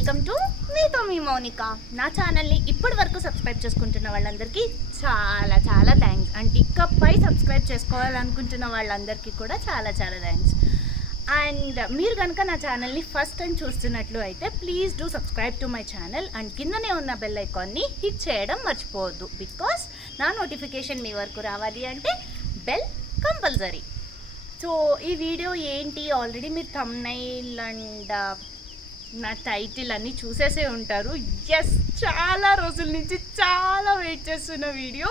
Welcome to మీతో మీ మౌనిక. నా ఛానల్ని ఇప్పటి వరకు సబ్స్క్రైబ్ చేసుకుంటున్న వాళ్ళందరికీ చాలా చాలా థ్యాంక్స్. అండ్ ఇకపై సబ్స్క్రైబ్ చేసుకోవాలనుకుంటున్న వాళ్ళందరికీ కూడా చాలా చాలా థ్యాంక్స్. అండ్ మీరు కనుక నా ఛానల్ని ఫస్ట్ టైం చూస్తున్నట్లు అయితే please do subscribe to my channel and కిందనే ఉన్న బెల్ ఐకాన్ని హిట్ చేయడం మర్చిపోవద్దు. బికాస్ నా నోటిఫికేషన్ మీ వరకు రావాలి అంటే బెల్ కంపల్సరీ. సో ఈ వీడియో ఏంటి, ఆల్రెడీ మీరు థంబ్నైల్ అండ్ నా టైటిల్ అన్నీ చూసేసే ఉంటారు. ఎస్, చాలా రోజుల నుంచి చాలా వెయిట్ చేస్తున్న వీడియో.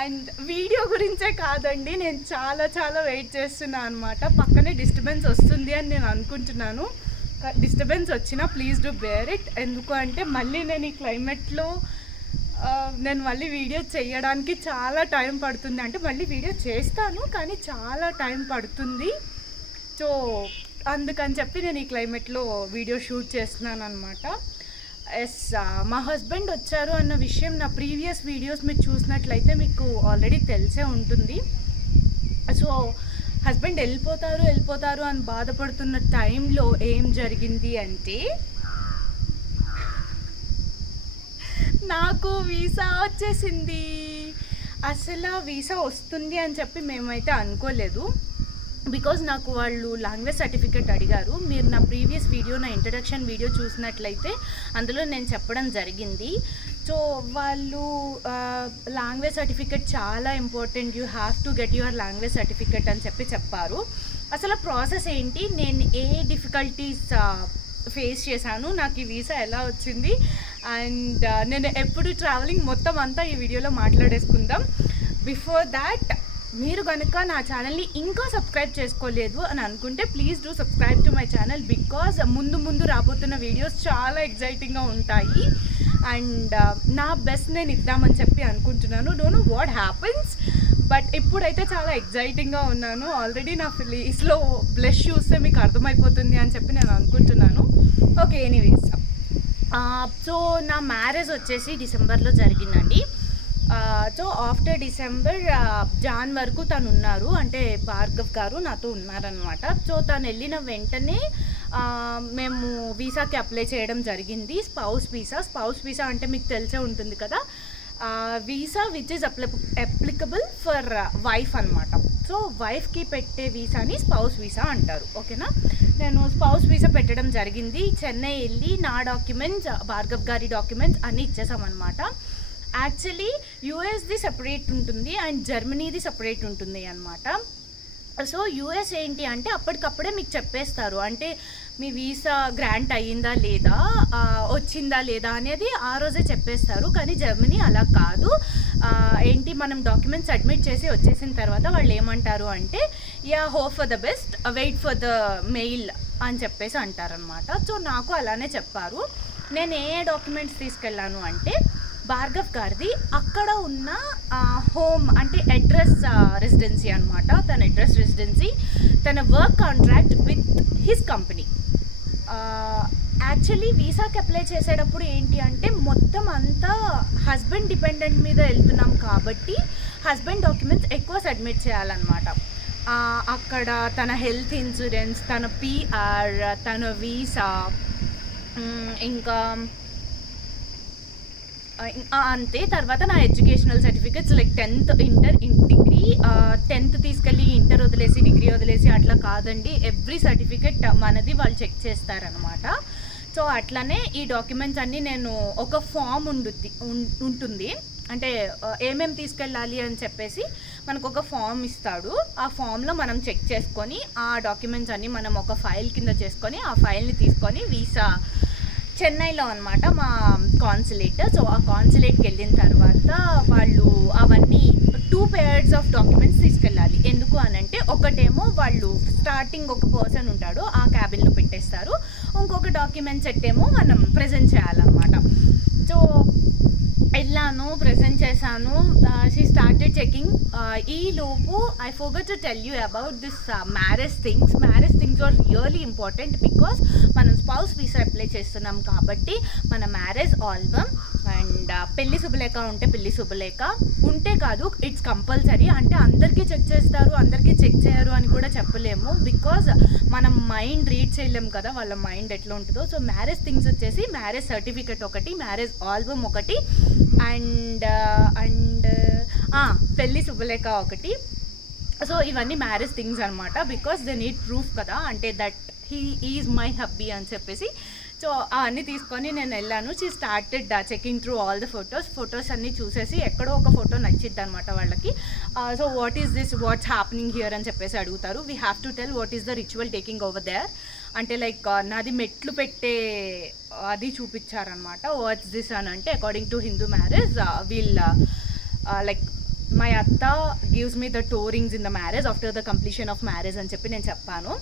అండ్ వీడియో గురించే కాదండి, నేను చాలా చాలా వెయిట్ చేస్తున్నాను అనమాట. పక్కనే డిస్టర్బెన్స్ వస్తుంది అని నేను అనుకుంటున్నాను. డిస్టర్బెన్స్ వచ్చినా ప్లీజ్ డూ బేర్ ఇట్. ఎందుకు అంటే మళ్ళీ నేను ఈ క్లైమేట్లో నేను మళ్ళీ వీడియో చేయడానికి చాలా టైం పడుతుంది. అంటే మళ్ళీ వీడియో చేస్తాను కానీ చాలా టైం పడుతుంది. సో అందుకని చెప్పి నేను ఈ క్లైమేట్లో వీడియో షూట్ చేస్తున్నాను అనమాట. ఎస్, మా హస్బెండ్ వచ్చారు అన్న విషయం నా ప్రీవియస్ వీడియోస్ మీరు చూసినట్లయితే మీకు ఆల్రెడీ తెలిసే ఉంటుంది. సో హస్బెండ్ వెళ్ళిపోతారు అని బాధపడుతున్న టైంలో ఏం జరిగింది అంటే నాకు వీసా వచ్చేసింది. అసలు వీసా వస్తుంది అని చెప్పి మేమైతే అనుకోలేదు. బికాజ్ నాకు వాళ్ళు లాంగ్వేజ్ సర్టిఫికేట్ అడిగారు. మీరు నా ప్రీవియస్ వీడియో, నా ఇంట్రడక్షన్ వీడియో చూసినట్లయితే అందులో నేను చెప్పడం జరిగింది. సో వాళ్ళు లాంగ్వేజ్ సర్టిఫికేట్ చాలా important, you have to get your language certificate అని చెప్పారు. అసలు ప్రాసెస్ ఏంటి, నేను ఏ డిఫికల్టీస్ ఫేస్ చేశాను, నాకు ఈ వీసా ఎలా వచ్చింది, అండ్ నేను ఎప్పుడు ట్రావెలింగ్ మొత్తం అంతా ఈ వీడియోలో మాట్లాడేసుకుందాం. బిఫోర్ దాట్ మీరు కనుక నా ఛానల్ని ఇంకా సబ్స్క్రైబ్ చేసుకోలేదు అని అనుకుంటే please do subscribe to my channel. Because ముందు రాబోతున్న వీడియోస్ చాలా ఎగ్జైటింగ్గా ఉంటాయి. అండ్ నా బెస్ట్ నేను ఇద్దామని చెప్పి అనుకుంటున్నాను. Don't know what happens, but ఇప్పుడైతే చాలా ఎగ్జైటింగ్గా ఉన్నాను. ఆల్రెడీ నా ఫేస్లో బ్లష్ చూస్తే మీకు అర్థమైపోతుంది అని చెప్పి నేను అనుకుంటున్నాను. ఓకే, ఎనీవేస్, సో నా మ్యారేజ్ వచ్చేసి డిసెంబర్లో జరిగిందండి. సో ఆఫ్టర్ డిసెంబర్ జాన్ వరకు తను ఉన్నారు, అంటే భార్గవ్ గారు నాతో ఉన్నారనమాట. సో తను వెళ్ళిన వెంటనే మేము వీసాకి అప్లై చేయడం జరిగింది. స్పౌస్ వీసా అంటే మీకు తెలిసే ఉంటుంది కదా, visa which is applicable for wife అనమాట. సో వైఫ్కి పెట్టే వీసాని స్పౌస్ వీసా అంటారు. ఓకేనా, నేను స్పౌస్ వీసా పెట్టడం జరిగింది. చెన్నై వెళ్ళి నా డాక్యుమెంట్స్, భార్గవ్ గారి డాక్యుమెంట్స్ అన్నీ ఇచ్చేసామన్నమాట. యాక్చువల్లీ యూఎస్ది సపరేట్ ఉంటుంది అండ్ జర్మనీది సపరేట్ ఉంటుంది అనమాట. సో యూఎస్ ఏంటి అంటే అప్పటికప్పుడే మీకు చెప్పేస్తారు, అంటే మీ వీసా గ్రాంట్ అయ్యిందా లేదా, వచ్చిందా లేదా అనేది ఆ రోజే చెప్పేస్తారు. కానీ జర్మనీ అలా కాదు. ఏంటి, మనం డాక్యుమెంట్స్ సబ్మిట్ చేసి వచ్చేసిన తర్వాత వాళ్ళు ఏమంటారు అంటే hope for the best, wait for the mail అని చెప్పేసి అంటారనమాట. సో నాకు అలానే చెప్పారు. నేను ఏ డాక్యుమెంట్స్ తీసుకెళ్ళాను అంటే భార్గవ్ గారిది అక్కడ ఉన్న హోమ్, అంటే అడ్రస్ రెసిడెన్సీ అనమాట. తన అడ్రస్ రెసిడెన్సీ, తన work contract with his company. Actually వీసాకి అప్లై చేసేటప్పుడు ఏంటి అంటే మొత్తం అంతా హస్బెండ్ డిపెండెంట్ మీద వెళ్తున్నాం కాబట్టి హస్బెండ్ డాక్యుమెంట్స్ ఎక్కువ సబ్మిట్ చేయాలన్నమాట. అక్కడ తన హెల్త్ ఇన్సూరెన్స్, తన పిఆర్, తన వీసా, ఇంకా అంతే. తర్వాత నా educational certificates like 10th, inter, degree. 10th తీసుకెళ్ళి ఇంటర్ వదిలేసి డిగ్రీ వదిలేసి అట్లా కాదండి, ఎవ్రీ సర్టిఫికేట్ మనది వాళ్ళు చెక్ చేస్తారనమాట. సో అట్లనే ఈ డాక్యుమెంట్స్ అన్నీ నేను ఒక ఫామ్ ఉంటుంది, అంటే ఏమేమి తీసుకెళ్ళాలి అని చెప్పేసి మనకు ఒక ఫామ్ ఇస్తాడు. ఆ ఫామ్లో మనం చెక్ చేసుకొని ఆ డాక్యుమెంట్స్ అన్నీ మనం ఒక ఫైల్ కింద చేసుకొని ఆ ఫైల్ని తీసుకొని వీసా చెన్నైలో అనమాట మా కాన్సులేట్. సో ఆ కాన్సులేట్కి వెళ్ళిన తర్వాత వాళ్ళు అవన్నీ 2 pairs ఆఫ్ డాక్యుమెంట్స్ తీసుకెళ్ళాలి. ఎందుకు అనంటే ఒకటేమో వాళ్ళు స్టార్టింగ్ ఒక పర్సన్ ఉంటాడు, ఆ క్యాబిన్లో పెట్టేస్తారు. ఇంకొక డాక్యుమెంట్ సెట్ ఏమో మనం ప్రజెంట్ చేయాలన్నమాట. సో వెళ్ళాను, ప్రెజెంట్ చేశాను. She started checking. ఈ లోపు I forgot to tell you about this marriage things are really important. Because మనం స్పౌస్ వీసా అప్లై చేస్తున్నాం కాబట్టి మన మ్యారేజ్ ఆల్బమ్ అండ్ పెళ్లి శుభలేఖ ఉంటే పెళ్లి శుభలేఖ ఉంటే కాదు, ఇట్స్ కంపల్సరీ. అంటే అందరికీ చెక్ చేస్తారు, అందరికీ చెక్ చేయరు అని కూడా చెప్పలేము. బికాజ్ మనం మైండ్ రీడ్ చేయలేము కదా వాళ్ళ మైండ్ ఎట్లా ఉంటుందో. సో మ్యారేజ్ థింగ్స్ వచ్చేసి మ్యారేజ్ సర్టిఫికెట్ ఒకటి, మ్యారేజ్ ఆల్బమ్ ఒకటి, అండ్ పెళ్ళి శుభలేఖ ఒకటి. సో ఇవన్నీ మ్యారేజ్ థింగ్స్ అనమాట. బికాస్ దే నీడ్ ప్రూఫ్ కదా, అంటే that he is my hubby అని చెప్పేసి. సో అవన్నీ తీసుకొని నేను వెళ్ళాను. She started checking through all the photos అన్నీ చూసేసి ఎక్కడో ఒక ఫోటో నచ్చిద్ది అనమాట వాళ్ళకి. So what is this, what's happening here అని చెప్పేసి అడుగుతారు. We have to tell what is the ritual taking over there. అంటే లైక్ నాది మెట్లు పెట్టే అది చూపించారనమాట. వాట్స్ దిస్ అని అంటే according to Hindu marriage will like my అత్త gives me the toe rings in the marriage after the completion of marriage అని చెప్పి నేను చెప్పాను.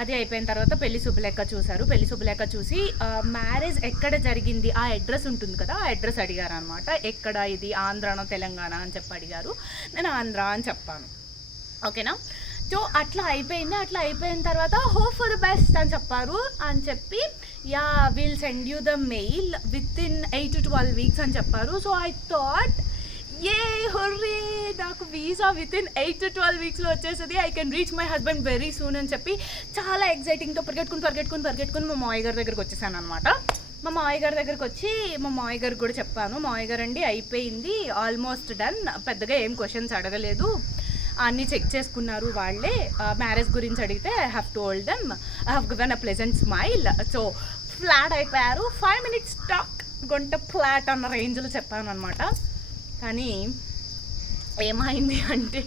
అది అయిపోయిన తర్వాత పెళ్లి శుభలేఖ చూశారు. పెళ్లి శుభలేఖ చూసి మ్యారేజ్ ఎక్కడ జరిగింది ఆ అడ్రస్ ఉంటుంది కదా, ఆ అడ్రస్ అడిగారు అనమాట. ఎక్కడ ఇది, ఆంధ్రానో తెలంగాణ అని చెప్పి అడిగారు. నేను ఆంధ్ర అని చెప్పాను. ఓకేనా. సో అట్లా అయిపోయింది. అట్లా అయిపోయిన తర్వాత హోప్ ఫర్ ద బెస్ట్ అని చెప్పారు. అని చెప్పి yeah will send you the mail with in 8 to 12 weeks అని చెప్పారు. సో ఐ థాట్ హొర్రే, నాకు వీసా విత్ ఇన్ 8 to 12 weeksలో వచ్చేసింది. I can reach my husband very soon అని చెప్పి చాలా ఎగ్జైటింగ్తో పరిగెట్టుకుని మా మావయ్య గారి దగ్గరికి వచ్చేసాను అనమాట. మా మావయ్య గారి దగ్గరికి వచ్చి మా మావయ్య గారికి కూడా చెప్పాను. మావయ్య గారు అండి అయిపోయింది, ఆల్మోస్ట్ డన్, పెద్దగా ఏం క్వశ్చన్స్ అడగలేదు, అన్నీ చెక్ చేసుకున్నారు వాళ్ళే. మ్యారేజ్ గురించి అడిగితే I have told them, I have given a pleasant smile. So flat అయిపోయారు. 5 minutes టాక్ గొంట ఫ్లాట్ అన్న రేంజ్లో చెప్పాను అనమాట. కానీ ఏమైంది అంటే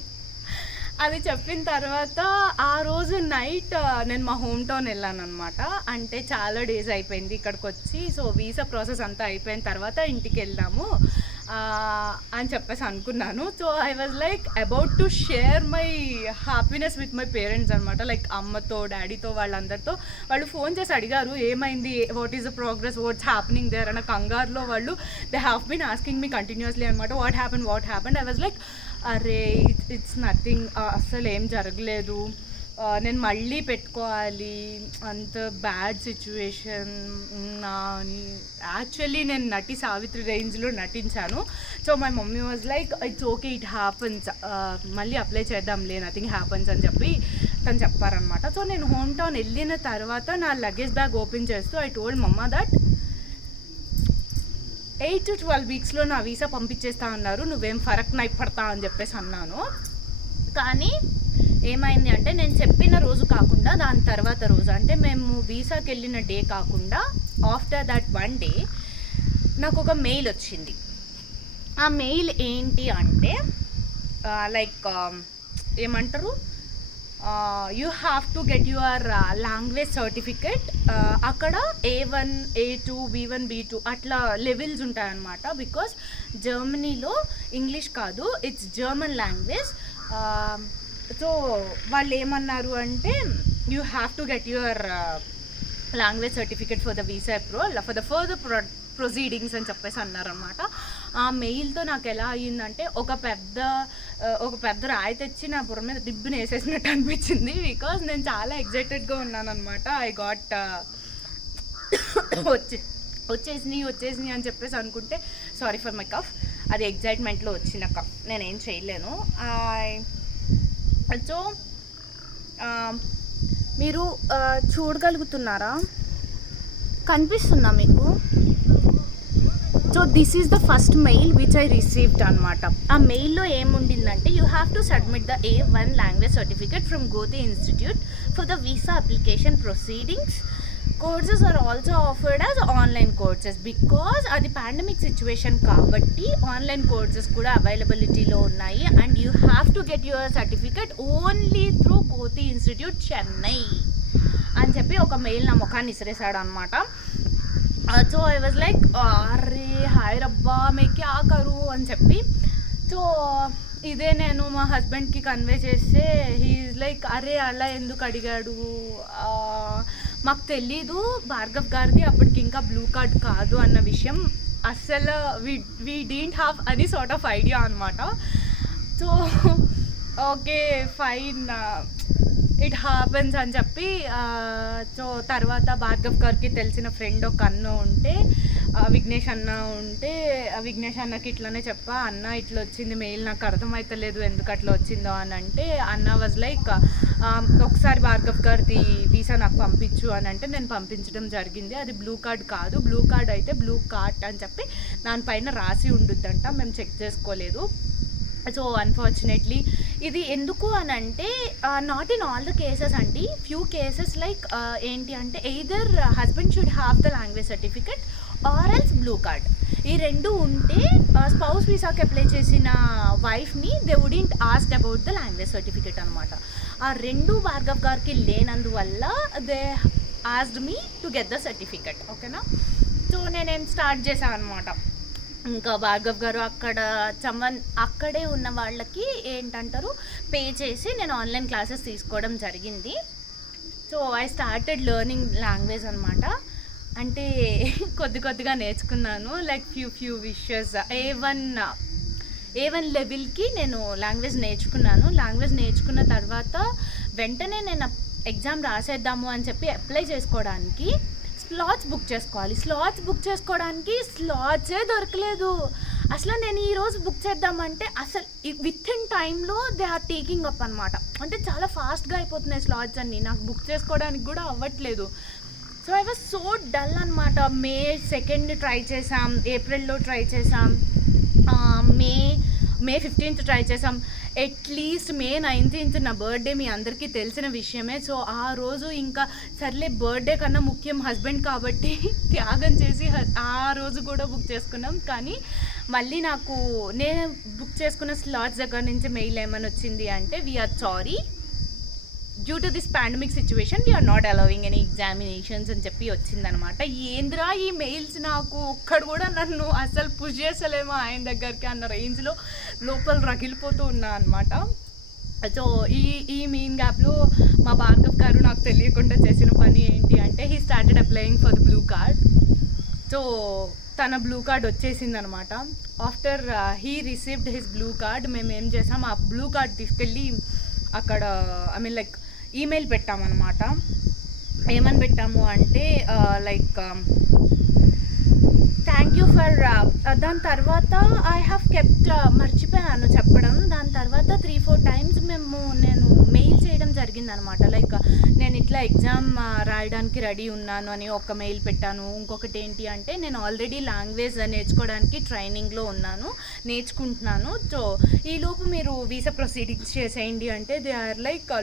అది చెప్పిన తర్వాత ఆ రోజు నైట్ నేను మా హోమ్ టౌన్ వెళ్ళాను అనమాట. అంటే చాలా డేస్ అయిపోయింది ఇక్కడికి వచ్చి. సో వీసా ప్రాసెస్ అంతా అయిపోయిన తర్వాత ఇంటికి వెళ్దాము అని చెప్పేసి అనుకున్నాను. So I was like about to share my happiness with my parents అనమాట. లైక్ అమ్మతో, డాడీతో, వాళ్ళందరితో. వాళ్ళు ఫోన్ చేసి అడిగారు ఏమైంది, what is the progress, what's happening there అన్న కంగారులో వాళ్ళు they have been asking me continuously అనమాట. What happened. I was like అరే ఇట్స్ నథింగ్, అసలు ఏం జరగలేదు, నేను మళ్ళీ పెట్టుకోవాలి, అంత బ్యాడ్ సిచ్యువేషన్ అని. యాక్చువల్లీ నేను నటి సావిత్రి రేంజ్లో నటించాను. So my mummy was like it's okay, it happens, మళ్ళీ అప్లై చేద్దాంలే, నథింగ్ హ్యాపన్స్ అని చెప్పి తను చెప్పారనమాట. సో నేను హోమ్ టౌన్ వెళ్ళిన తర్వాత నా లగేజ్ బ్యాగ్ ఓపెన్ చేస్తూ ఐ టోల్డ్ మమ్మ దట్ 8 to 12 weeksలో నా వీసా పంపించేస్తా అన్నారు, నువ్వేం ఫరక్ నైపడతా అని చెప్పేసి అన్నాను. కానీ ఏమైంది అంటే నేను చెప్పిన రోజు కాకుండా దాని తర్వాత రోజు, అంటే మేము వీసాకి వెళ్ళిన డే కాకుండా ఆఫ్టర్ దట్ 1 day నాకు ఒక మెయిల్ వచ్చింది. ఆ మెయిల్ ఏంటి అంటే లైక్ ఏమంటారు, you have to get your language certificate. అక్కడ A1, A2, B1, B2 అట్లా లెవెల్స్ ఉంటాయన్నమాట. బికాస్ జర్మనీలో ఇంగ్లీష్ కాదు, ఇట్స్ జర్మన్ లాంగ్వేజ్. సో వాళ్ళు ఏమన్నారు అంటే you have to get your language certificate for the visa approval for the further proceedings అని చెప్పేసి అన్నారనమాట. ఆ మెయిల్తో నాకు ఎలా అయ్యిందంటే ఒక పెద్ద రాయి తెచ్చి నా బుర్ర మీద దిబ్బుని వేసేసినట్టు అనిపించింది. బికాజ్ నేను చాలా ఎగ్జైటెడ్గా ఉన్నాను అనమాట. ఐ గాట్ వచ్చేసినాయి అని చెప్పేసి అనుకుంటే, సారీ ఫర్ మై కఫ్, అది ఎగ్జైట్మెంట్లో వచ్చిన కఫ్, నేనేం చేయలేను. సో మీరు చూడగలుగుతున్నారా, కనిపిస్తుందా మీకు? So this is the first mail which I received అనమాట. ఆ మెయిల్లో ఏముండిందంటే you have to submit the A1 language certificate from Goethe institute for the visa application proceedings. Courses are also offered as online courses. Because అది pandemic situation కాబట్టి online courses కూడా అవైలబిలిటీలో ఉన్నాయి. And you have to get your certificate only through Goethe institute Chennai అని చెప్పి ఒక mail నా ముఖాన్ని ఇసిరేసాడు అనమాట. సో ఐ వాజ్ లైక్ అరే హాయ్ రబ్బా మే క్యా కరు అని చెప్పి. సో ఇదే నేను మా హస్బెండ్కి కన్వే చేస్తే హీఈస్ లైక్ అరే అలా ఎందుకు అడిగాడు, మాకు తెలీదు భార్గవ్ గారిది అప్పటికి ఇంకా బ్లూ కార్డ్ కాదు అన్న విషయం అస్సలు we didn't have any sort of idea అనమాట. So okay fine, it happens అని చెప్పి సో తర్వాత భార్గవ్ గారికి తెలిసిన ఫ్రెండ్ ఒక అన్న ఉంటే, విఘ్నేష్ అన్న ఉంటే, విఘ్నేష్ అన్నకి ఇట్లానే చెప్పా, అన్న ఇట్లా వచ్చింది మెయిల్, నాకు అర్థమవుతలేదు ఎందుకు అట్లా వచ్చిందో అని అంటే, అన్న వాజ్ లైక్ ఒకసారి భార్గవ్ గారిది వీసా నాకు పంపించు అని అంటే నేను పంపించడం జరిగింది. అది బ్లూ కార్డ్ కాదు, బ్లూ కార్డ్ అయితే బ్లూ కార్డ్ అని చెప్పి దానిపైన రాసి ఉండుద్దంట, మేము చెక్ చేసుకోలేదు. సో అన్ఫార్చునేట్లీ ఇది ఎందుకు అని అంటే not in all the cases అండి, ఫ్యూ కేసెస్ లైక్ ఏంటి అంటే either husband should have the language certificate or else blue card. ఈ రెండు ఉంటే స్పౌస్ వీసాకి అప్లై చేసిన వైఫ్ని they wouldn't ask about the language certificate అనమాట. ఆ రెండు భార్గవ్ గారికి లేనందువల్ల they asked me to get the certificate. ఓకేనా, సో నేనేం స్టార్ట్ చేశాను అనమాట. ఇంకా భార్గవ్ గారు అక్కడే ఉన్న వాళ్ళకి ఏంటంటారు పే చేసి నేను ఆన్లైన్ క్లాసెస్ తీసుకోవడం జరిగింది. So I started learning language అనమాట. అంటే కొద్దిగా నేర్చుకున్నాను, లైక్ ఫ్యూ విషెస్. A1 లెవెల్కి నేను లాంగ్వేజ్ నేర్చుకున్నాను. లాంగ్వేజ్ నేర్చుకున్న తర్వాత వెంటనే నేను ఎగ్జామ్ రాసేద్దాము అని చెప్పి అప్లై చేసుకోవడానికి స్లాట్స్ బుక్ చేసుకోవాలి. స్లాట్స్ బుక్ చేసుకోవడానికి స్లాట్సే దొరకలేదు. అసలు నేను ఈరోజు బుక్ చేద్దామంటే అసలు విత్ ఇన్ టైంలో దే ఆర్ టేకింగ్ అప్ అనమాట. అంటే చాలా ఫాస్ట్గా అయిపోతున్నాయి స్లాట్స్ అన్నీ, నాకు బుక్ చేసుకోవడానికి కూడా అవ్వట్లేదు. So I was so dull అనమాట. May 2 ట్రై చేసాం, ఏప్రిల్లో ట్రై చేసాం, May 15 ట్రై చేసాం, అట్లీస్ట్ May 19 నా బర్త్డే మీ అందరికీ తెలిసిన విషయమే. సో ఆ రోజు ఇంకా సర్లే బర్త్డే కన్నా ముఖ్యం హస్బెండ్ కాబట్టి త్యాగం చేసి ఆ రోజు కూడా బుక్ చేసుకున్నాం. కానీ మళ్ళీ నేను బుక్ చేసుకున్న స్లాట్స్ దగ్గర నుంచి మెయిల్ ఏమని వచ్చింది అంటే, we're sorry, due to this pandemic situation we're not allowing any examinations అని చెప్పి వచ్చిందనమాట. ఏంద్రా ఈ మెయిల్స్, నాకు ఒక్కడు కూడా నన్ను అసలు పుష్ చేసలేమో ఆయన దగ్గరికి అన్న రేంజ్లో లోపల రగిలిపోతూ ఉన్నా అనమాట. సో ఈ మెయిన్ గ్యాప్లో మా భార్గవ్ గారు నాకు తెలియకుండా చేసిన పని ఏంటి అంటే, he started applying for the blue card. So తన బ్లూ కార్డ్ వచ్చేసింది అనమాట. After he received his blue card మేము ఏం చేసాం, ఆ బ్లూ కార్డ్ తీసుకెళ్ళి అక్కడ లైక్ ఈమెయిల్ పెట్టామన్నమాట. ఏమని పెట్టాము అంటే లైక్ థ్యాంక్ యూ ఫర్, దాని తర్వాత ఐ హ్యావ్ కెప్ట్, మర్చిపోయాను చెప్పడం. దాని తర్వాత 3-4 టైమ్స్ నేను మెయిల్ చేయడం జరిగిందనమాట. లైక్ నేను ఇట్లా ఎగ్జామ్ రాయడానికి రెడీ ఉన్నాను అని ఒక మెయిల్ పెట్టాను. ఇంకొకటి ఏంటి అంటే, నేను ఆల్రెడీ లాంగ్వేజ్ నేర్చుకోవడానికి ట్రైనింగ్లో ఉన్నాను, నేర్చుకుంటున్నాను. సో ఈలోపు మీరు వీసా ప్రొసీడింగ్స్ చేసేయండి అంటే దే ఆర్ లైక్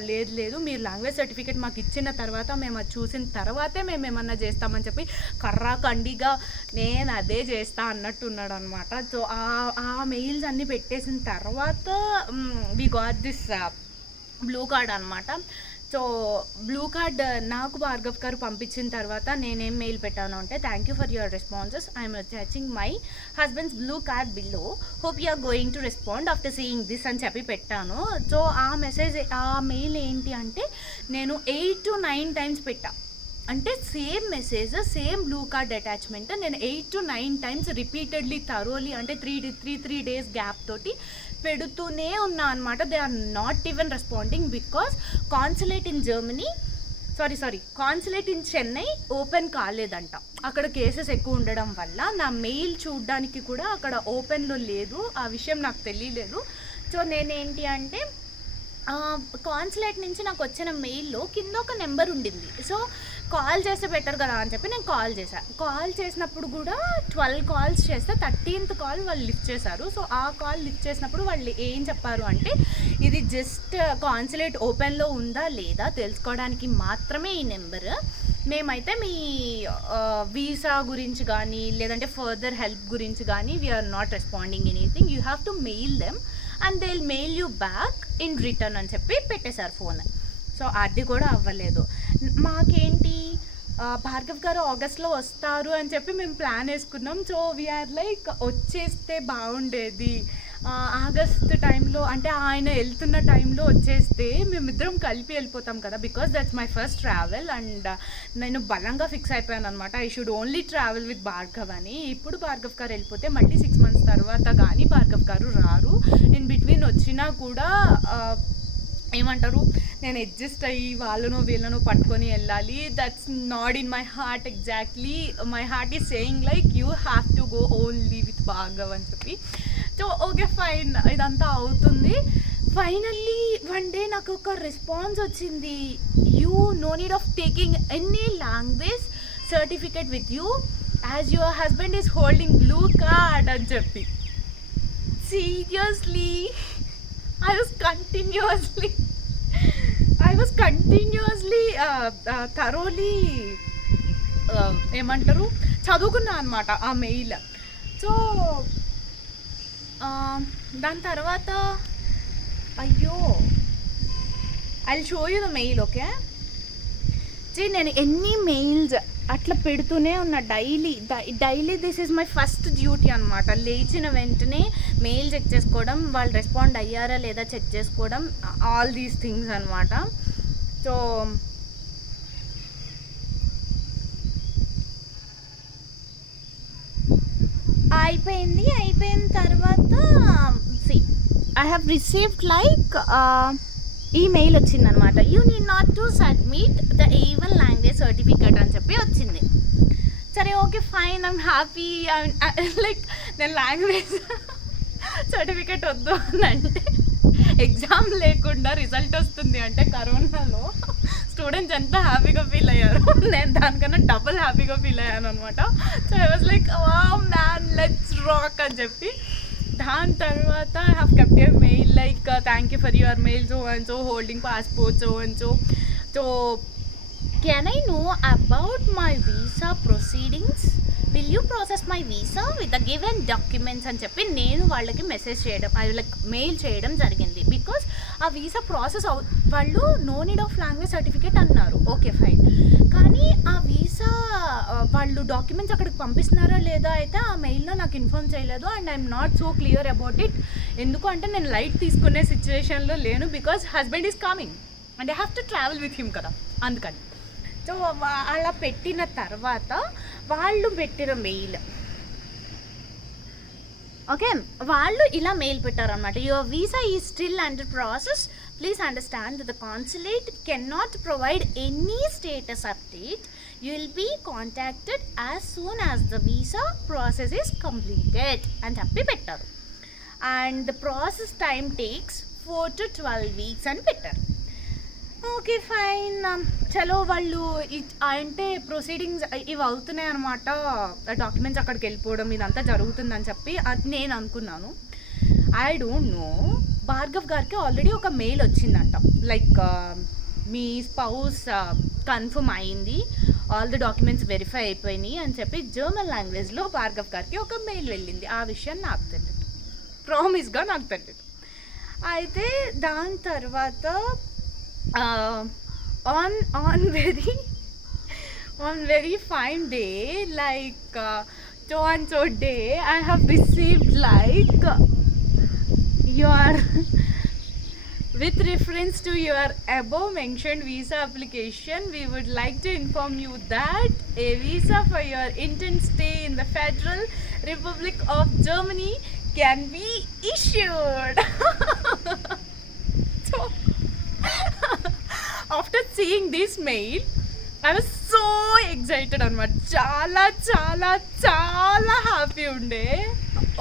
లేదు మీరు లాంగ్వేజ్ సర్టిఫికేట్ మాకు ఇచ్చిన తర్వాత మేము అది చూసిన తర్వాతే మేము ఏమన్నా చేస్తామని చెప్పి కర్రాకండిగా నేను అదే చేస్తా అన్నట్టున్నాడు అనమాట. సో ఆ మెయిల్స్ అన్నీ పెట్టేసిన తర్వాత we got this blue card అనమాట. సో బ్లూ కార్డ్ నాకు భార్గవ్ గారు పంపించిన తర్వాత నేనేం మెయిల్ పెట్టాను అంటే, thank you for your responses, I'm attaching my husband's blue card below, hope you are going to respond after seeing this అని చెప్పి పెట్టాను. సో ఆ మెయిల్ ఏంటి అంటే, నేను 8 to 9 టైమ్స్ పెట్టా. అంటే same message, same blue card attachment నేను 8 to 9 టైమ్స్ రిపీటెడ్లీ థరోలీ, అంటే 3 days గ్యాప్ తోటి పెడుతూనే ఉన్నా అనమాట. They are not even responding because consulate in Germany, consulate in Chennai open కాలేదంట. అక్కడ కేసెస్ ఎక్కువ ఉండడం వల్ల నా మెయిల్ చూడడానికి కూడా అక్కడ ఓపెన్లో లేదు. ఆ విషయం నాకు తెలియలేదు. సో నేనేంటి అంటే, కాన్సులేట్ నుంచి నాకు వచ్చిన మెయిల్లో కింద ఒక నెంబర్ ఉండింది. సో కాల్ చేస్తే బెటర్ కదా అని చెప్పి నేను కాల్ చేసినప్పుడు కూడా 12 కాల్స్ చేస్తే 13th కాల్ వాళ్ళు లిఫ్ట్ చేశారు. సో ఆ కాల్ లిఫ్ట్ చేసినప్పుడు వాళ్ళు ఏం చెప్పారు అంటే, ఇది జస్ట్ కాన్సులేట్ ఓపెన్లో ఉందా లేదా తెలుసుకోవడానికి మాత్రమే ఈ నెంబర్, మేమైతే మీ వీసా గురించి కానీ లేదంటే ఫర్దర్ హెల్ప్ గురించి కానీ we're not responding anything, you have to mail them and they will mail you back in return అని చెప్పి పెట్టేశారు ఫోన్. సో అది కూడా అవ్వలేదు. మాకేంటి, భార్గవ్ గారు ఆగస్ట్లో వస్తారు అని చెప్పి మేము ప్లాన్ వేసుకున్నాం. సో వీఆర్ లైక్ వచ్చేస్తే బాగుండేది ఆగస్ట్ టైంలో అంటే ఆయన వెళ్తున్న టైంలో వచ్చేస్తే మేమిద్దరం కలిపి వెళ్ళిపోతాం కదా, because that's my first travel. And నేను బలంగా ఫిక్స్ అయిపోయాను అనమాట, I should only travel with Bhargav అని. ఇప్పుడు భార్గవ్ గారు వెళ్ళిపోతే మళ్ళీ 6 months తర్వాత కానీ భార్గవ్ గారు రారు. ఇన్ బిట్వీన్ వచ్చినా కూడా ఏమంటారు, నేను అడ్జస్ట్ అయ్యి వాళ్ళను వీళ్ళను పట్టుకొని వెళ్ళాలి. That's not in my heart exactly. My heart is saying like you have to go only with Bhargav అని చెప్పి. సో ఓకే ఫైన్, ఇదంతా అవుతుంది. ఫైనల్లీ వన్ డే నాకు ఒక రెస్పాన్స్ వచ్చింది, you know need of taking any language certificate with you as your husband is holding blue card అని చెప్పి. Seriously I was continuously thoroughly ఏమంటారు చదువుకున్నా అనమాట ఆ మెయిల్. సో దాని తర్వాత అయ్యో I show you the mail. Okay, నేను ఎన్ని మెయిల్స్ అట్లా పెడుతూనే ఉన్నా daily. This is my first duty అనమాట. లేచిన వెంటనే మెయిల్ చెక్ చేసుకోవడం, వాళ్ళు రెస్పాండ్ అయ్యారా లేదా చెక్ చేసుకోవడం, ఆల్ దీస్ థింగ్స్ అనమాట. సో అయిపోయిన తర్వాత ఐ హ్యావ్ రిసీవ్డ్ లైక్ ఈ మెయిల్ వచ్చిందనమాట, you need not to submit the A1 language certificate అని చెప్పి వచ్చింది. సరే okay fine, I'm happy. Like నేను లాంగ్వేజ్ సర్టిఫికేట్ వద్దు అని అంటే, ఎగ్జామ్ లేకుండా రిజల్ట్ వస్తుంది అంటే కరోనాలో స్టూడెంట్స్ ఎంత హ్యాపీగా ఫీల్ అయ్యారు, నేను దానికన్నా డబుల్ హ్యాపీగా ఫీల్ అయ్యాను అనమాట. So I was like wow man, let's rock అని చెప్పి. దాని తర్వాత I have kept your mail like thank you for your mail so and so, holding passport so and so. So can I know about my visa proceedings, will you process my visa with the given documents అని చెప్పి నేను వాళ్ళకి message చేయడం, like mail చేయడం జరిగింది. Because ఆ visa process వాళ్ళు no need of language certificate అన్నారు, ఓకే ఫైన్. కానీ ఆ వీసా వాళ్ళు డాక్యుమెంట్స్ అక్కడికి పంపిస్తున్నారా లేదా అయితే ఆ మెయిల్లో నాకు ఇన్ఫార్మ్ చేయలేదు. And I'm not so clear about it. ఎందుకు అంటే నేను లైట్ తీసుకునే సిచ్యువేషన్లో లేను, because husband is coming and I have to travel with him కదా, అందుకని. సో అలా పెట్టిన తర్వాత వాళ్ళు పెట్టిన మెయిల్, ఓకే, వాళ్ళు ఇలా మెయిల్ పెట్టారనమాట, your visa is still under process, please understand that the consulate can not provide any status update, you will be contacted as soon as the visa process is completed అని చెప్పి పెట్టారు. And the process time takes 4 to 12 weeks అని పెట్టారు. Okay fine, చలో వాళ్ళు అంటే proceedings ఇవి అవుతున్నాయి అనమాట, డాక్యుమెంట్స్ అక్కడికి వెళ్ళిపోవడం ఇదంతా జరుగుతుందని చెప్పి నేను అనుకున్నాను. ఐ డోంట్ నో, భార్గవ్ గారికి ఆల్రెడీ ఒక మెయిల్ వచ్చిందంట, లైక్ మీ స్పౌస్ కన్ఫర్మ్ అయింది, ఆల్ ది డాక్యుమెంట్స్ వెరిఫై అయిపోయినాయి అని చెప్పి జర్మన్ లాంగ్వేజ్లో భార్గవ్ గారికి ఒక మెయిల్ వెళ్ళింది. ఆ విషయం నాకు తెలియదు, ప్రామిస్గా నాకు తెలియదు. అయితే దాని తర్వాత on very fine day, like so and so day, I have received like your with reference to your above mentioned visa application, we would like to inform you that a visa for your intent stay in the Federal Republic of Germany can be issued. So after seeing this mail, I was so excited అనమాట, చాలా చాలా చాలా happy ఉండే.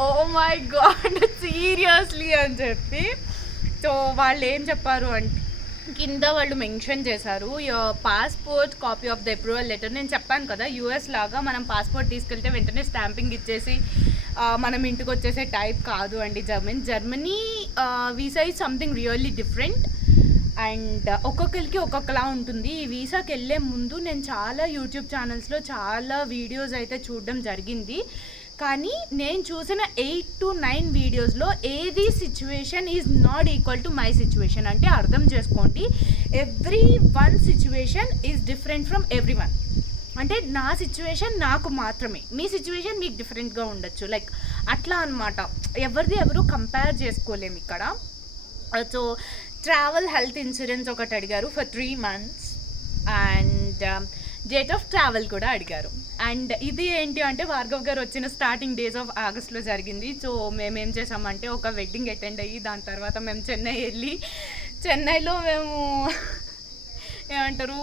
Oh my God seriously అని చెప్పి. So వాళ్ళు ఏం చెప్పారు అంటే, కింద వాళ్ళు మెన్షన్ చేశారు your passport copy of the approval letter. నేను చెప్పాను కదా, యూఎస్ లాగా మనం పాస్పోర్ట్ తీసుకెళ్తే వెంటనే స్టాంపింగ్ ఇచ్చేసి మనం ఇంటికి వచ్చేసే టైప్ కాదు అండి Germany visa is something really different. And ఒక్కొక్కరికి ఒక్కొక్కలా ఉంటుంది. ఈ వీసాకి వెళ్ళే ముందు నేను చాలా యూట్యూబ్ ఛానల్స్లో చాలా వీడియోస్ అయితే చూడడం జరిగింది, కానీ నేను చూసిన 8 to 9 వీడియోస్లో ఏది situation is not equal to my situation. అంటే అర్థం చేసుకోండి, every one situation is different from every one. అంటే నా సిచ్యువేషన్ నాకు మాత్రమే, మీ సిచ్యువేషన్ మీకు డిఫరెంట్గా ఉండొచ్చు. లైక్ అట్లా అనమాట. ఎవరిది ఎవరు కంపేర్ చేసుకోలేము ఇక్కడ. సో ట్రావెల్ హెల్త్ ఇన్సూరెన్స్ ఒకటి అడిగారు for 3 months and date of travel కూడా అడిగారు. అండ్ ఇది ఏంటి అంటే భార్గవ్ గారు వచ్చిన స్టార్టింగ్ డేస్ ఆఫ్ ఆగస్ట్లో జరిగింది. సో మేమేం చేసామంటే ఒక వెడ్డింగ్ అటెండ్ అయ్యి దాని తర్వాత మేము చెన్నై వెళ్ళి చెన్నైలో మేము ఏమంటారు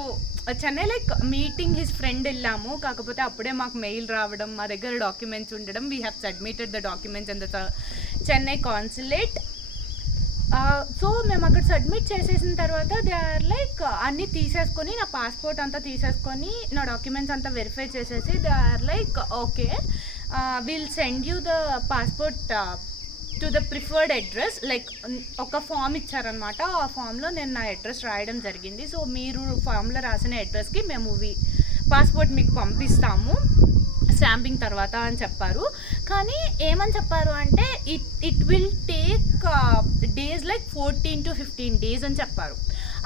Chennai like meeting his friend వెళ్ళాము. కాకపోతే అప్పుడే మాకు మెయిల్ రావడం, మా దగ్గర డాక్యుమెంట్స్ ఉండడం, we have submitted the documents in the Chennai consulate. So మేము అక్కడ సబ్మిట్ చేసేసిన తర్వాత దే ఆర్ లైక్ అన్నీ తీసేసుకొని, నా పాస్పోర్ట్ అంతా తీసేసుకొని, నా డాక్యుమెంట్స్ అంతా వెరిఫై చేసేసి they are like okay will send you the passport to the preferred address. Like ఒక ఫామ్ ఇచ్చారనమాట. ఆ ఫామ్లో నేను నా అడ్రస్ రాయడం జరిగింది. సో మీరు ఫామ్లో రాసిన అడ్రస్కి మేము పాస్పోర్ట్ మీకు పంపిస్తాము స్టాంపింగ్ తర్వాత అని చెప్పారు. కానీ ఏమని చెప్పారు అంటే it will take days like 14 to 15 days అని చెప్పారు.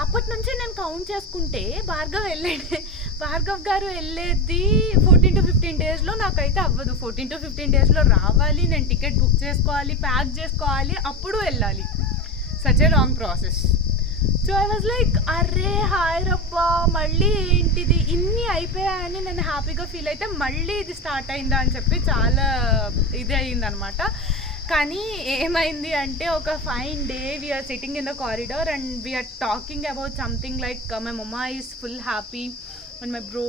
అప్పటి నుంచి నేను కౌంట్ చేసుకుంటే భార్గవ్ గారు వెళ్ళేది 14 to 15 daysలో నాకైతే అవ్వదు. 14 to 15 daysలో రావాలి, నేను టికెట్ బుక్ చేసుకోవాలి, ప్యాక్ చేసుకోవాలి, అప్పుడు వెళ్ళాలి. Such a long process. So I was like అరే హాయ్ రబ్బా మళ్ళీ ఏంటిది ఇన్ని అయిపోయాయని నేను హ్యాపీగా ఫీల్ అయితే మళ్ళీ ఇది స్టార్ట్ అయిందా అని చెప్పి చాలా ఇది అయిందనమాట. కానీ ఏమైంది అంటే ఒక fine day we're sitting in the corridor and we're talking about something like my mamma is full happy and my bro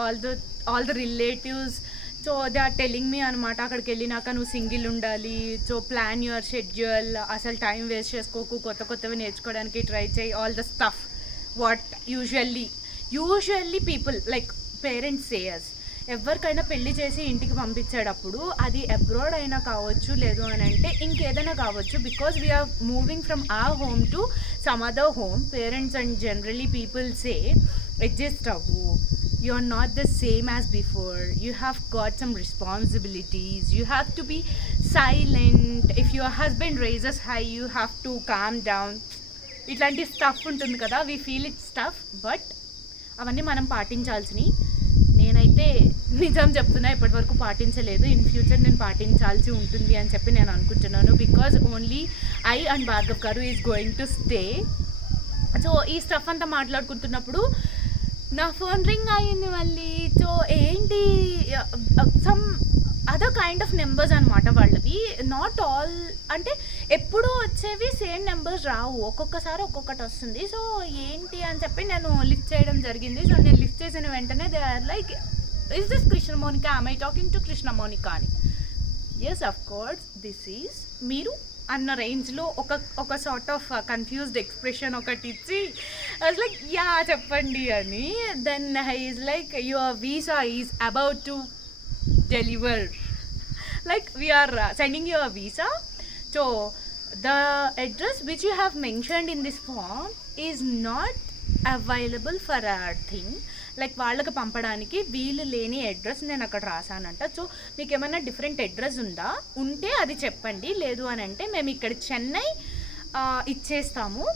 all the relatives. So they are telling me అనమాట, అక్కడికి వెళ్ళినాక నువ్వు సింగిల్ ఉండాలి, సో ప్లాన్ యువర్ షెడ్యూల్, అసలు time waste చేసుకోకు, కొత్తవి నేర్చుకోవడానికి try చేయి, all the stuff what usually people like parents sayers. ఎవరికైనా పెళ్లి చేసి ఇంటికి పంపించేటప్పుడు అది అబ్రాడ్ అయినా కావచ్చు, లేదు అని అంటే ఇంకేదైనా కావచ్చు, because we're moving from our home to some other home. Parents and generally people say adjust అవ్వు, you are not the same as before, you have got some responsibilities, you have to be silent, if your husband raises high you have to calm down. ఇట్లాంటి stuff ఉంటుంది కదా, we feel it stuff, but అవన్నీ మనం పాటించాల్సినవి. నేనైతే నిజం చెప్తున్నా ఇప్పటివరకు పాటించలేదు. ఇన్ ఫ్యూచర్ నేను పాటించాల్సి ఉంటుంది అని చెప్పి నేను అనుకుంటున్నాను. Because only I and Bhargav గారు is going to stay. So ఈ స్టఫ్ అంతా మాట్లాడుకుంటున్నప్పుడు నా ఫోన్ రింగ్ అయ్యింది మళ్ళీ. సో ఏంటి some other kind of numbers అనమాట వాళ్ళవి. నాట్ ఆల్ అంటే ఎప్పుడు వచ్చేవి సేమ్ నెంబర్స్ రావు, ఒక్కొక్కసారి ఒక్కొక్కటి వస్తుంది. సో ఏంటి అని చెప్పి నేను లిఫ్ట్ చేయడం జరిగింది. సో నేను లిఫ్ట్ చేసిన వెంటనే they are like is this Krishna Monika, I talking to Krishna Monika అని. Yes of course this is మీరు అన్న రేంజ్లో ఒక సార్ట్ ఆఫ్ కన్ఫ్యూజ్డ్ ఎక్స్ప్రెషన్ ఒకటి ఇచ్చి లైక్ యా చెప్పండి అని. Then is like your visa is about to deliver, like we're sending your visa. So the address which you have mentioned in this form is not available for our thing. Like వాళ్ళకి పంపడానికి వీలు లేని address నేను అక్కడ రాశానంట. So మీకు ఏమైనా different address ఉంటే అది చెప్పండి, లేదు అని అంటే మేము ఇక్కడ చెన్నై ఇచ్చేస్తాము.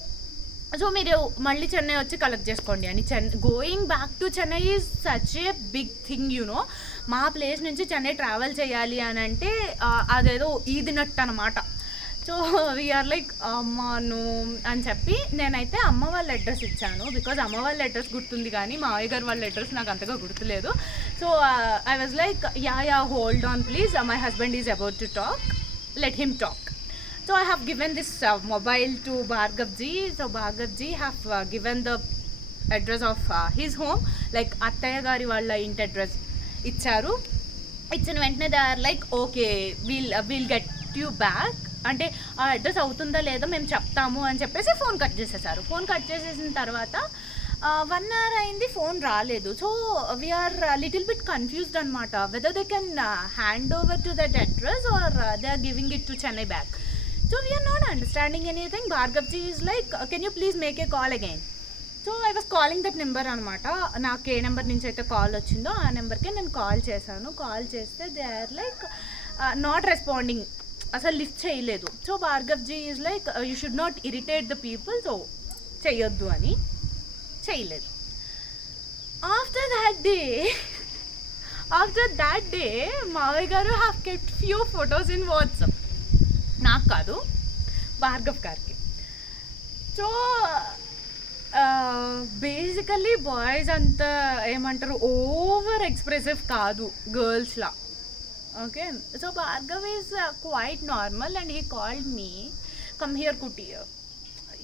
సో మీరు మళ్ళీ చెన్నై వచ్చి కలెక్ట్ చేసుకోండి అని. Going back to Chennai is such a big thing you know. మా ప్లేస్ నుంచి చెన్నై ట్రావెల్ చేయాలి అని అంటే అదేదో ఈదినట్టు అనమాట. సో వీఆర్ లైక్ అమ్మను అని చెప్పి నేనైతే అమ్మ వాళ్ళ అడ్రస్ ఇచ్చాను. బికాజ్ అమ్మ వాళ్ళ అడ్రస్ గుర్తుంది కానీ మావయ్య గారు వాళ్ళ అడ్రస్ నాకు అంతగా గుర్తులేదు. So I was like yeah hold on please, my husband is about to talk, let him talk. So I have given this mobile to Bhargavji. So Bhargavji have given the address of his home, like అత్తయ్య గారి వాళ్ళ ఇంటి address ఇచ్చారు. ఇచ్చిన వెంటనే they are like okay we'll get you back అంటే ఆ address అవుతుందా లేదో మేము చెప్తాము అని చెప్పేసి ఫోన్ కట్ చేసేసారు. ఫోన్ కట్ చేసేసిన తర్వాత 1 hour అయింది, ఫోన్ రాలేదు. So we're little bit confused అనమాట, whether they can hand over to that address or they are giving it to Chennai back. So we're not understanding anything. Bhargavji is like can you please make a call again. So I was calling that number అనమాట. నాకు ఏ number నుంచి అయితే call వచ్చిందో ఆ నెంబర్కే నేను call చేశాను. Call చేస్తే they are like not responding, అసలు లిఫ్ట్ చేయలేదు. So Bhargavji is like you should not irritate the people, so చేయొద్దు అని చేయలేదు. After that day after that day మావయ్య గారు have kept few photos in WhatsApp, నాకు కాదు భార్గవ్ గారికి. సో బేసికల్లీ బాయ్స్ అంత ఏమంటారు ఓవర్ ఎక్స్ప్రెసివ్ కాదు గర్ల్స్లా. Okay, so Bhargav is quite normal and he called me come here cutie,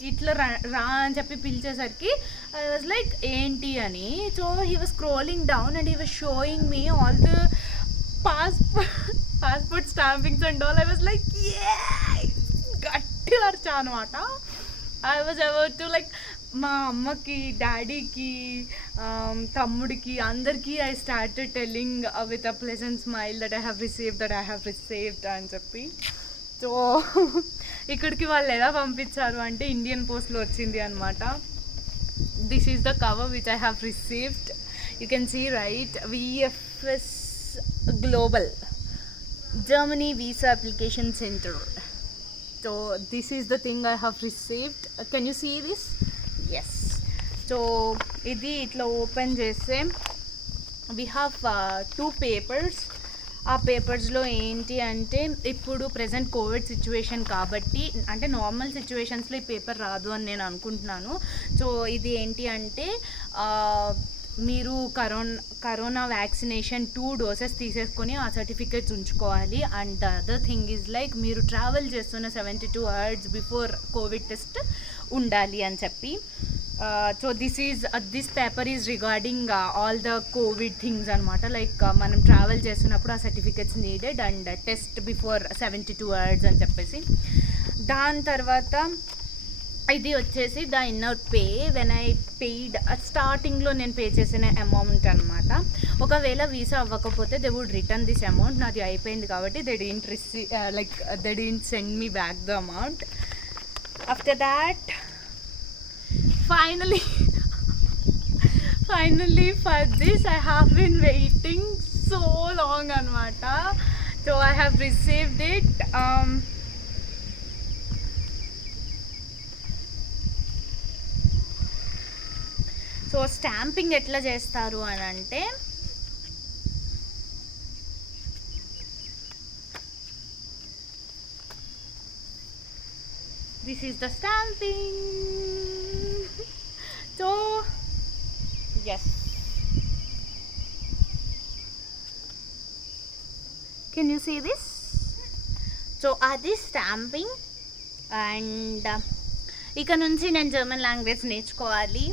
ఇట్లా రా అని చెప్పి పిలిచేసరికి ఐ వాజ్ లైక్ ఏంటి అని. So he was scrolling down and he was showing me all the passport stumpings and all. I was like గట్టి అర్చా అనమాట. I was about to like మా అమ్మకి, డాడీకి, తమ్ముడికి, అందరికీ I started telling with a pleasant smile that I have received అని చెప్పి. So ఇక్కడికి వాళ్ళు ఎలా పంపించారు అంటే ఇండియన్ పోస్ట్లో వచ్చింది అనమాట. This is the cover which I have received. You can see right, VFS Global Germany Visa Application Center. So this is the thing I have received. Can you see this? Yes. So ఇది ఇట్లా open చేస్తే we have 2 papers. ఆ పేపర్స్లో ఏంటి అంటే ఇప్పుడు present Covid situation కాబట్టి, అంటే నార్మల్ సిచ్యువేషన్స్లో ఈ పేపర్ రాదు అని నేను అనుకుంటున్నాను. సో ఇది ఏంటి అంటే మీరు కరోనా వ్యాక్సినేషన్ 2 డోసెస్ తీసేసుకొని ఆ సర్టిఫికేట్స్ ఉంచుకోవాలి. And the other thing is like మీరు ట్రావెల్ చేస్తున్న 72 hours బిఫోర్ కోవిడ్ టెస్ట్ ఉండాలి అని చెప్పి. So this paper is regarding all the covid things అనమాట. లైక్ మనం ట్రావెల్ చేస్తున్నప్పుడు ఆ certificates needed and test before 72 hours అని చెప్పేసి. దాని తర్వాత ఇది వచ్చేసి the inner pay when I paid, స్టార్టింగ్లో నేను పే చేసిన అమౌంట్ అనమాట. ఒకవేళ వీసా అవ్వకపోతే they would return this amount. నాది అయిపోయింది కాబట్టి they didn't send me back the amount. After that finally for this I have been waiting so long anamata. So I have received it. So stamping ఎట్లా చేస్తారు అని అంటే this is the stamping. So yes, can you see this? So adi stamping and ఇక నుంచి నేను German language నేర్చుకోవాలి.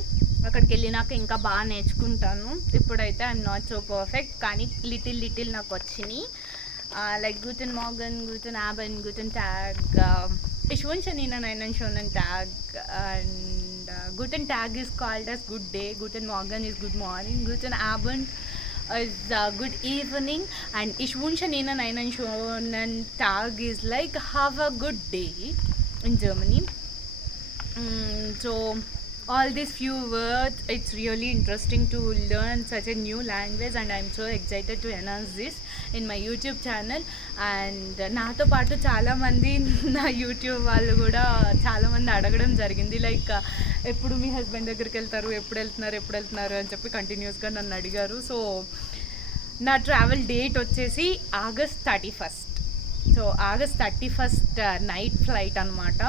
అక్కడికి వెళ్ళినాక ఇంకా బాగా నేర్చుకుంటాను. ఇప్పుడైతే ఐఎమ్ నాట్ సో పర్ఫెక్ట్, కానీ లిటిల్ నాకు వచ్చినాయి. Like guten Morgen, guten Abend, guten Tag, ich wünsche Ihnen einen schönen Tag. And guten Tag is called as good day, guten Morgen is good morning, guten Abend is good evening, and ich wünsche Ihnen einen schönen Tag is like have a good day in Germany. So all these few words, it's really interesting to learn such a new language and I'm so excited to enhance this in my YouTube channel. And నాతో పాటు చాలామంది నా YouTube వాళ్ళు కూడా చాలామంది అడగడం జరిగింది, like ఎప్పుడు మీ హస్బెండ్ దగ్గరికి వెళ్తారు, ఎప్పుడు వెళ్తున్నారు అని చెప్పి కంటిన్యూస్గా నన్ను అడిగారు. సో నా ట్రావెల్ డేట్ వచ్చేసి August 31st. So August 31st night flight అనమాట.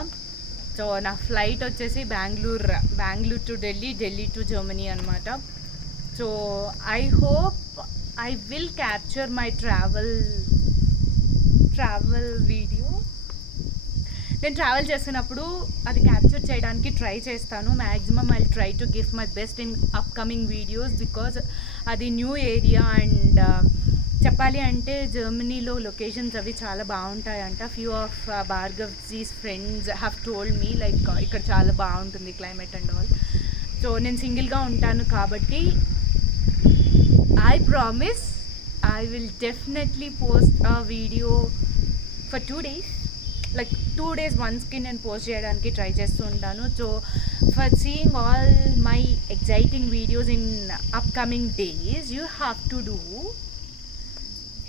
సో నా ఫ్లైట్ వచ్చేసి Bengaluru to Delhi to Germany అనమాట. So I hope I will capture my travel video. నేను ట్రావెల్ చేస్తున్నప్పుడు అది క్యాప్చర్ చేయడానికి ట్రై చేస్తాను. Maximum I try to give my best in upcoming videos because అది న్యూ ఏరియా. అండ్ చెప్పాలి అంటే జర్మనీలో లొకేషన్స్ అవి చాలా బాగుంటాయంట. Few of Bhargavji's friends have told me like ఇక్కడ చాలా బాగుంటుంది క్లైమేట్ అండ్ ఆల్. సో నేను సింగిల్గా ఉంటాను కాబట్టి I promise I will definitely post a video for 2 days. Like 2 days వన్స్కి నేను పోస్ట్ చేయడానికి ట్రై చేస్తూ ఉంటాను. So for seeing all my exciting videos in upcoming days you have to do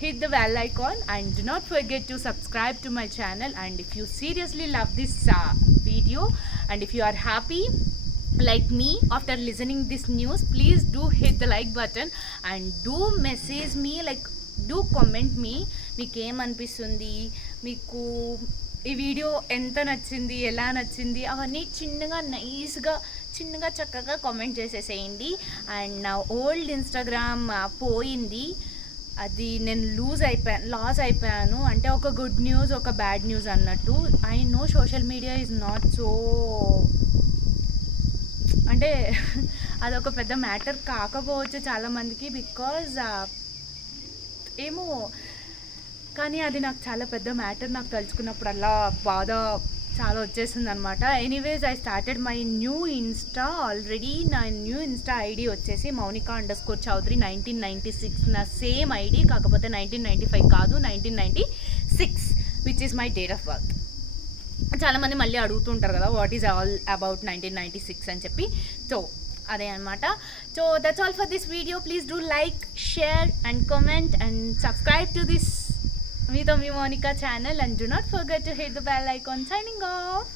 hit the bell icon and do not forget to subscribe to my channel. And if you seriously love this video and if you are happy like me after listening this news, please do hit the like button and do message me, like do comment me మీకు ఏమనిపిస్తుంది, మీకు ఈ video ఎంత నచ్చింది, ఎలా నచ్చింది, అవన్నీ చిన్నగా చక్కగా కామెంట్ చేసేసేయండి. అండ్ నా ఓల్డ్ ఇన్స్టాగ్రామ్ పోయింది, అది నేను లాస్ అయిపోయాను. అంటే ఒక గుడ్ న్యూస్ ఒక బ్యాడ్ న్యూస్ అన్నట్టు. I know social media is not so, అంటే అదొక పెద్ద మ్యాటర్ కాకపోవచ్చు చాలామందికి, బికాజ్ ఏమో, కానీ అది నాకు చాలా పెద్ద మ్యాటర్. నాకు తలుచుకున్నప్పుడల్లా బాధ చాలా వచ్చేసింది అనమాట. Anyways I started my new Insta already. నా న్యూ ఇన్స్టా ఐడి వచ్చేసి Maunika_Chowdhury 1996, నా సేమ్ ఐడి, కాకపోతే 1995 కాదు, 1996 which is my date of birth. చాలామంది మళ్ళీ అడుగుతుంటారు కదా వాట్ ఈజ్ ఆల్ అబౌట్ 1996 అని చెప్పి. సో అదే అనమాట. So that's all for this video. Please do like, share and comment and subscribe to this మీతో మీ Mounika channel, and do not forget to hit the bell icon. Signing off.